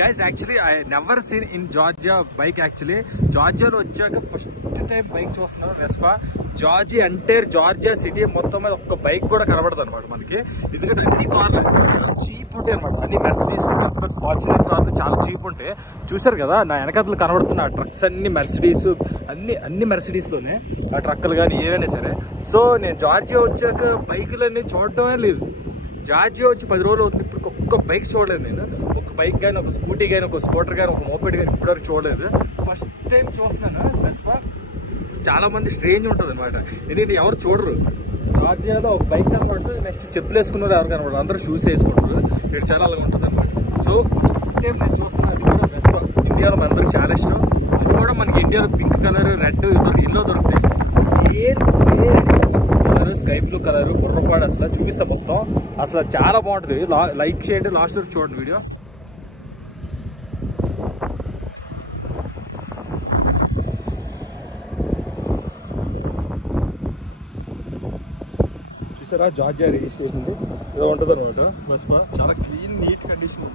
Guys, actually I never seen in Georgia bike actually. Georgia lo vachaka first time bike చూస్తున్నాను Vespa. Georgia city మొత్తం మీద ఒక్క bike కూడా కనబడదు అనమాట మనకి. ఎందుకంటే అన్ని కార్లు చాలా చీప్ ఉంటాయి అనమాట. అన్ని మెర్సిడీస్, పెద్ద ఫార్చునర్ కార్లు చాలా చీప్ ఉంటాయి. చూసారు కదా నా వెనకాతలు కనబడుతున్న ఆ ట్రక్స్ అన్ని మెర్సిడీస్, అన్ని మెర్సిడీస్లోనే ఆ ట్రక్కులు కానీ ఏవైనా సరే. సో నేను జార్జియా వచ్చాక బైకులన్నీ చూడటమే లేదు. జార్జియా వచ్చి 10 రోజులు అవుతుంది. ఇప్పుడు ఒక్క బైక్ చూడలేదు నేను. ఒక బైక్ కానీ, ఒక స్కూటీ కానీ, ఒక స్కూటర్ కానీ, ఒక మోపెడ్ కానీ ఇప్పటివరకు చూడలేదు. ఫస్ట్ టైం చూస్తున్నాను వెస్పా. చాలా మంది స్ట్రేంజ్ ఉంటుంది అనమాట. ఎందుకంటే ఎవరు చూడరు. జార్జియాలో ఒక బైక్ కనబడుతుంది, నెక్స్ట్ చెప్పులు వేసుకున్నారు ఎవరు కనబడరు, అందరూ షూస్ వేసుకుంటారు. ఇక్కడ చాలా అలాగే ఉంటుంది అనమాట. సో ఫస్ట్ టైం నేను చూస్తున్నాను. అది కూడా వెస్పా ఇండియాలో మనందరికి చాలా ఇష్టం. అది కూడా మనకి ఇండియాలో పింక్ కలర్, రెడ్, ఎల్లో దొరుకుతాయి. స్కై బ్లూ కలర్ బుర్రపాడు అసలు చూపిస్తా మొత్తం. అసలు చాలా బాగుంటుంది. లైక్ చేయండి, లాస్ట్ వరకు చూడండి వీడియో. చూసారా జార్జియా రిజిస్ట్రేషన్ ఏదో ఉంటుంది అనమాట. బస్ చాలా క్లీన్ నీట్ కండిషన్.